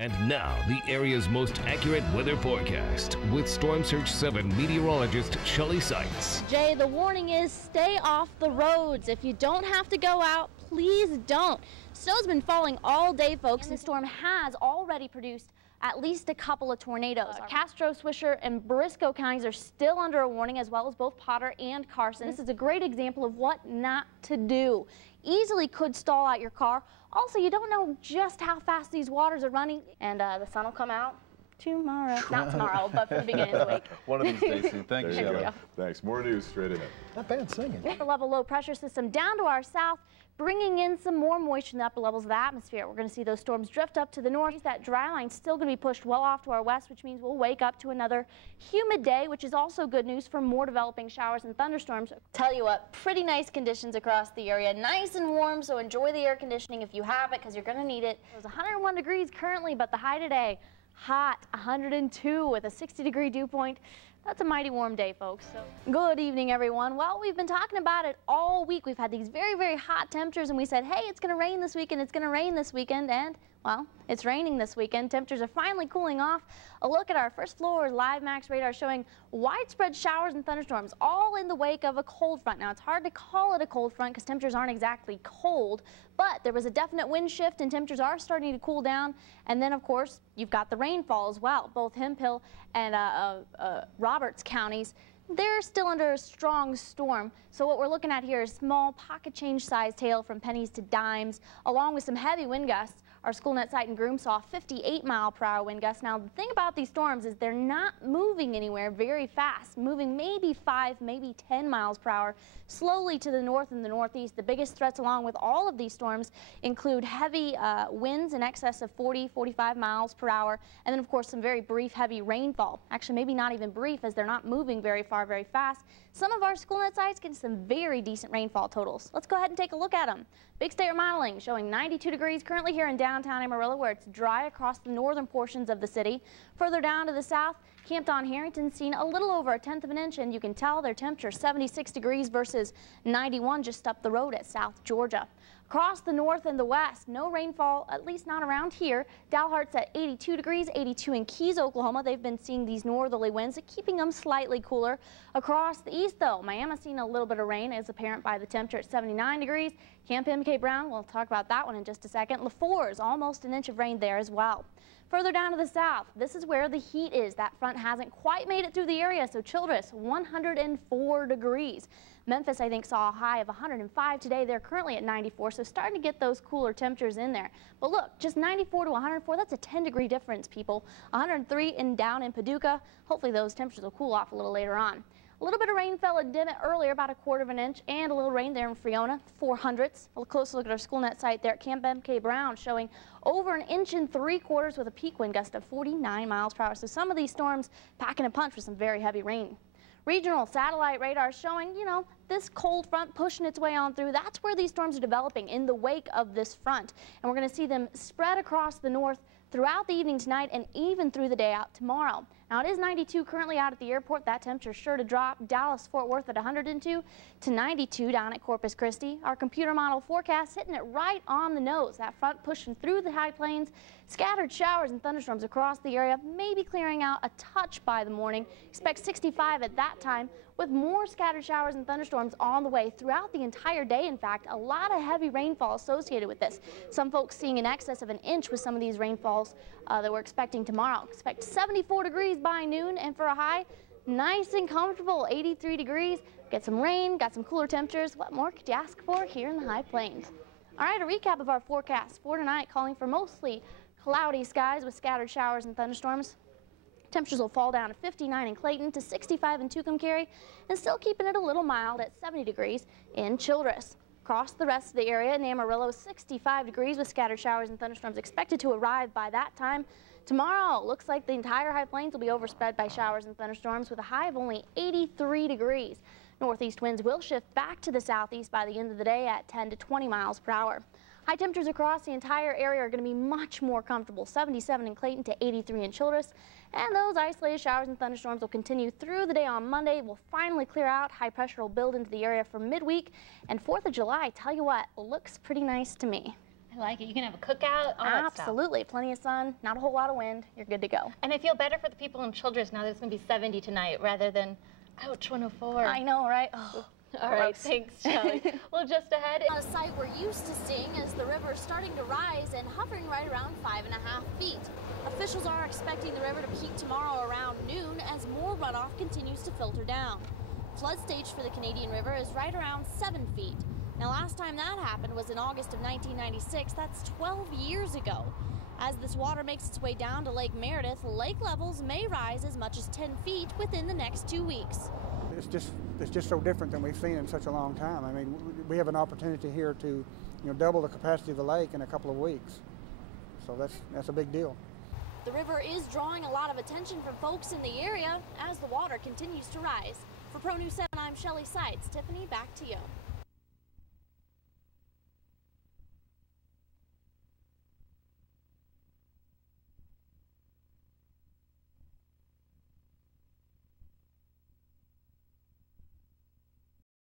And now, the area's most accurate weather forecast with Storm Surge 7 meteorologist Shelly Sites. Jay, the warning is stay off the roads. If you don't have to go out, please don't. Snow's been falling all day, folks, and the storm has already produced at least a couple of tornadoes. Castro, Swisher, and Briscoe counties are still under a warning, as well as both Potter and Carson. This is a great example of what not to do. Easily could stall out your car. Also, you don't know just how fast these waters are running, and the sun will come out tomorrow. Not tomorrow, but for the beginning of the week. One of these days, Sue. Thank you, Shelly. Thanks. More news straight ahead. Not bad singing. Upper level low pressure system down to our south, bringing in some more moisture in the upper levels of the atmosphere. We're going to see those storms drift up to the north. That dry line's still going to be pushed well off to our west, which means we'll wake up to another humid day, which is also good news for more developing showers and thunderstorms. Tell you what, pretty nice conditions across the area. Nice and warm, so enjoy the air conditioning if you have it, because you're going to need it. It was 101 degrees currently, but the high today, hot, 102 with a 60-degree dew point. That's a mighty warm day, folks. So, good evening, everyone. Well, we've been talking about it all week. We've had these very, very hot temperatures, and we said, hey, it's going to rain this weekend, it's going to rain this weekend, and, well, it's raining this weekend. Temperatures are finally cooling off. A look at our first floor live max radar showing widespread showers and thunderstorms, all in the wake of a cold front. Now, it's hard to call it a cold front because temperatures aren't exactly cold, but there was a definite wind shift and temperatures are starting to cool down. And then, of course, you've got the rainfall as well. Both Hemphill and Roberts counties, they're still under a strong storm. So what we're looking at here is small pocket change sized hail from pennies to dimes, along with some heavy wind gusts. Our SchoolNet site in Groom saw 58-mile-per-hour wind gusts. Now, the thing about these storms is they're not moving anywhere very fast, moving maybe 5, maybe 10 miles per hour, slowly to the north and the northeast. The biggest threats along with all of these storms include heavy winds in excess of 40, 45 miles per hour, and then, of course, some very brief, heavy rainfall. Actually, maybe not even brief, as they're not moving very far, very fast. Some of our SchoolNet sites get some very decent rainfall totals. Let's go ahead and take a look at them. Big State Remodeling showing 92 degrees currently here in downtown Amarillo, where it's dry across the northern portions of the city. Further down to the south, Campton Harrington's seen a little over 1/10 of an inch, and you can tell their temperature 76 degrees versus 91 just up the road at South Georgia. Across the north and the west, no rainfall, at least not around here. Dalhart's at 82 degrees, 82 in Keys, Oklahoma. They've been seeing these northerly winds, keeping them slightly cooler. Across the east, though, Miami's seen a little bit of rain, as apparent by the temperature at 79 degrees. Camp MK Brown, we'll talk about that one in just a second. LaFour's almost an inch of rain there as well. Further down to the south, this is where the heat is. That front hasn't quite made it through the area, so Childress, 104 degrees. Memphis, I think, saw a high of 105 today. They're currently at 94, so starting to get those cooler temperatures in there. But look, just 94 to 104, that's a 10-degree difference, people. 103 down in Paducah. Hopefully those temperatures will cool off a little later on. A little bit of rain fell at Dimmitt earlier, about 1/4 of an inch, and a little rain there in Freona, 400ths. A closer look at our SchoolNet site there at Camp MK Brown, showing over 1 3/4 inches with a peak wind gust of 49 miles per hour. So some of these storms packing a punch with some very heavy rain. Regional satellite radar showing, you know, this cold front pushing its way on through. That's where these storms are developing, in the wake of this front. And we're going to see them spread across the north throughout the evening tonight and even through the day out tomorrow. Now, it is 92 currently out at the airport. That temperature is sure to drop. Dallas, Fort Worth at 102 to 92 down at Corpus Christi. Our computer model forecast hitting it right on the nose. That front pushing through the high plains. Scattered showers and thunderstorms across the area, maybe clearing out a touch by the morning. Expect 65 at that time, with more scattered showers and thunderstorms on the way throughout the entire day. In fact, a lot of heavy rainfall associated with this. Some folks seeing in excess of 1 inch with some of these rainfalls that we're expecting tomorrow. Expect 74 degrees by noon, and for a high, nice and comfortable, 83 degrees. Get some rain, got some cooler temperatures. What more could you ask for here in the high plains? All right, a recap of our forecast for tonight, calling for mostly cloudy skies with scattered showers and thunderstorms. Temperatures will fall down to 59 in Clayton, to 65 in Tucumcari, and still keeping it a little mild at 70 degrees in Childress. Across the rest of the area, in Amarillo, 65 degrees with scattered showers and thunderstorms expected to arrive by that time. Tomorrow, looks like the entire high plains will be overspread by showers and thunderstorms with a high of only 83 degrees. Northeast winds will shift back to the southeast by the end of the day at 10 to 20 miles per hour. High temperatures across the entire area are going to be much more comfortable, 77 in Clayton to 83 in Childress. And those isolated showers and thunderstorms will continue through the day on Monday. Will finally clear out. High pressure will build into the area for midweek. And 4th of July, tell you what, looks pretty nice to me. I like it. You can have a cookout, all that stuff. Absolutely. Plenty of sun, not a whole lot of wind. You're good to go. And I feel better for the people in Childress now that it's going to be 70 tonight rather than, ouch, 104. I know, right? Oh, all right, thanks, Shelly. Well, just ahead. On a site we're used to seeing as the river is starting to rise and hovering right around 5.5 feet. Officials are expecting the river to peak tomorrow around noon as more runoff continues to filter down. Flood stage for the Canadian River is right around 7 feet. Now, last time that happened was in August of 1996. That's 12 years ago. As this water makes its way down to Lake Meredith, lake levels may rise as much as 10 feet within the next 2 weeks. It's just so different than we've seen in such a long time. I mean, we have an opportunity here to, double the capacity of the lake in a couple of weeks. So that's a big deal. The river is drawing a lot of attention from folks in the area as the water continues to rise. For Pronews 7, I'm Shelly Sites. Tiffany, back to you.